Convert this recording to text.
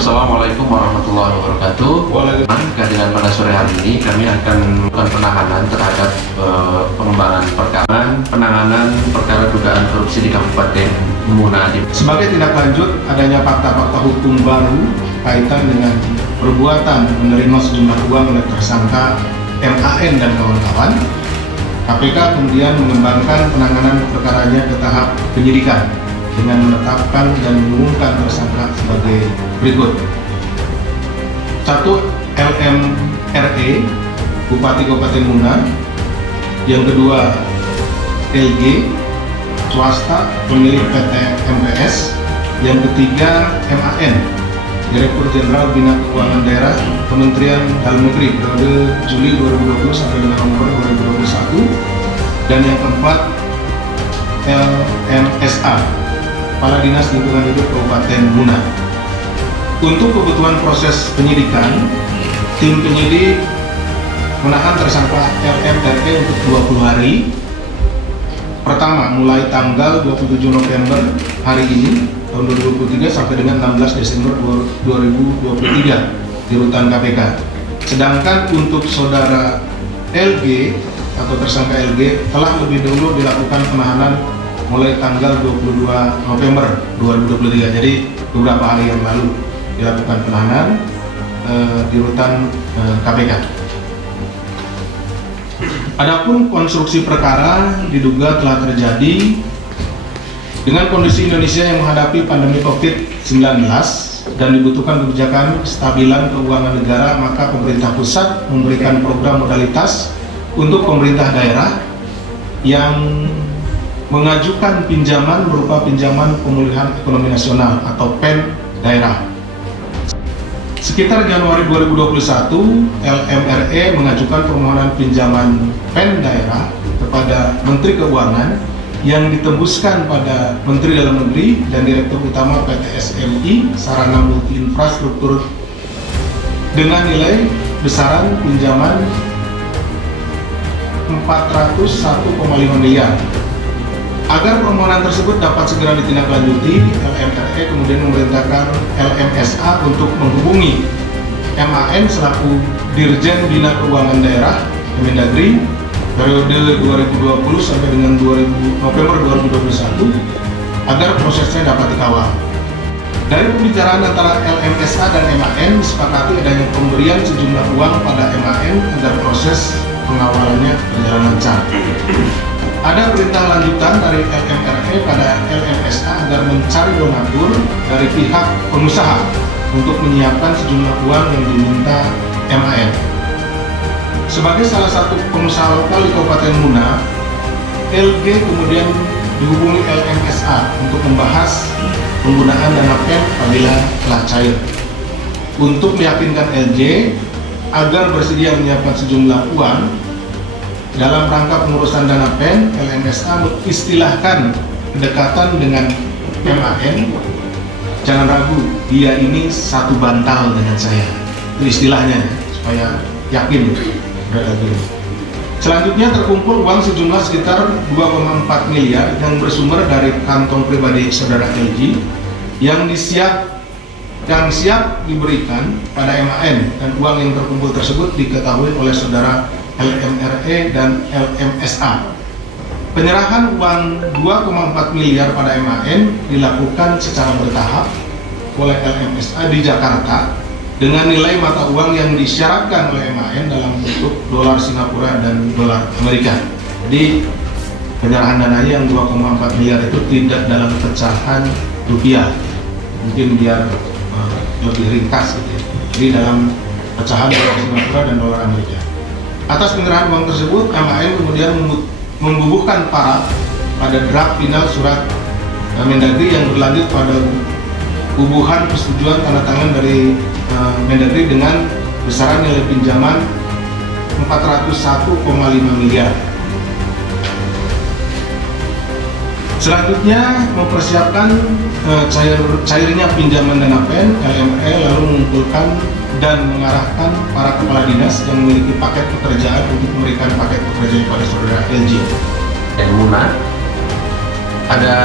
Assalamualaikum warahmatullahi wabarakatuh. Kehadiran pada sore hari ini kami akan melakukan penahanan terhadap penanganan perkara dugaan korupsi di Kabupaten Muna. Sebagai tindak lanjut adanya fakta-fakta hukum baru kaitan dengan perbuatan menerima sejumlah uang oleh tersangka MAN dan kawan-kawan, KPK kemudian mengembangkan penanganan perkaranya ke tahap penyidikan dengan menetapkan dan mengumumkan tersangka sebagai berikut. 1. LMRE, Bupati Kabupaten Muna. Yang kedua, LG, swasta, pemilik PT MPS. Yang ketiga, MAN, Direktur Jenderal Bina Keuangan Daerah, Kementerian Dalam Negeri, periode Juli 2020 sampai dengan November 2021. Dan yang keempat, LMSA, Kepala Dinas Lingkungan Hidup Kabupaten Muna. Untuk kebutuhan proses penyidikan, tim penyidik menahan tersangka LMRE untuk 20 hari. Pertama, mulai tanggal 27 November hari ini tahun 2023 sampai dengan 16 Desember 2023 di rutan KPK. Sedangkan untuk saudara LG atau tersangka LG telah lebih dulu dilakukan penahanan mulai tanggal 22 November 2023. Jadi beberapa hari yang lalu dilakukan penahanan di rutan KPK. Adapun konstruksi perkara diduga telah terjadi dengan kondisi Indonesia yang menghadapi pandemi COVID-19 dan dibutuhkan kebijakan stabilan keuangan negara, maka pemerintah pusat memberikan program modalitas untuk pemerintah daerah yang mengajukan pinjaman berupa pinjaman pemulihan ekonomi nasional atau PEN daerah. Sekitar Januari 2021, LMRE mengajukan permohonan pinjaman PEN daerah kepada Menteri Keuangan yang ditembuskan pada Menteri Dalam Negeri dan Direktur Utama PT SMI Sarana Multi Infrastruktur dengan nilai besaran pinjaman 401,5 miliar. Agar permohonan tersebut dapat segera ditindaklanjuti, LMRE kemudian memerintahkan LMSA untuk menghubungi MAN selaku Dirjen Bina Keuangan Daerah Kemendagri periode 2020 sampai dengan November 2021 agar prosesnya dapat dikawal. Dari pembicaraan antara LMSA dan MAN disepakati adanya pemberian sejumlah uang pada MAN agar proses pengawalannya berjalan lancar. Ada perintah lanjutan dari LMRE pada LMSA agar mencari donatur dari pihak pengusaha untuk menyiapkan sejumlah uang yang diminta MAN. Sebagai salah satu pengusaha lokal di Kabupaten Muna, LG kemudian dihubungi LMSA untuk membahas penggunaan dana PEN apabila telah cair. Untuk meyakinkan LG agar bersedia menyiapkan sejumlah uang dalam rangka pengurusan dana PEN, LMSA mengistilahkan kedekatan dengan MAN. Jangan ragu, dia ini satu bantal dengan saya. Itu istilahnya, supaya yakin. Selanjutnya terkumpul uang sejumlah sekitar 2,4 miliar yang bersumber dari kantong pribadi saudara LG yang siap diberikan pada MAN, dan uang yang terkumpul tersebut diketahui oleh saudara LMRE dan LMSA. Penyerahan uang 2,4 miliar pada MAN dilakukan secara bertahap oleh LMSA di Jakarta dengan nilai mata uang yang disyaratkan oleh MAN dalam bentuk dolar Singapura dan dolar Amerika. Jadi penyerahan dananya yang 2,4 miliar itu tidak dalam pecahan rupiah, mungkin biar lebih ringkas gitu ya. Jadi dalam pecahan dolar Singapura dan dolar Amerika. Atas penyerahan uang tersebut, MAN kemudian membubuhkan paraf pada draft final surat Mendagri yang berlanjut pada bubuhan persetujuan tanda tangan dari Mendagri dengan besaran nilai pinjaman 401,5 miliar. Selanjutnya mempersiapkan cairnya pinjaman dana PEN LME, lalu mengumpulkan dan mengarahkan para kepala dinas yang memiliki paket pekerjaan untuk memberikan paket pekerjaan kepada saudara LJ. Dan Muna ada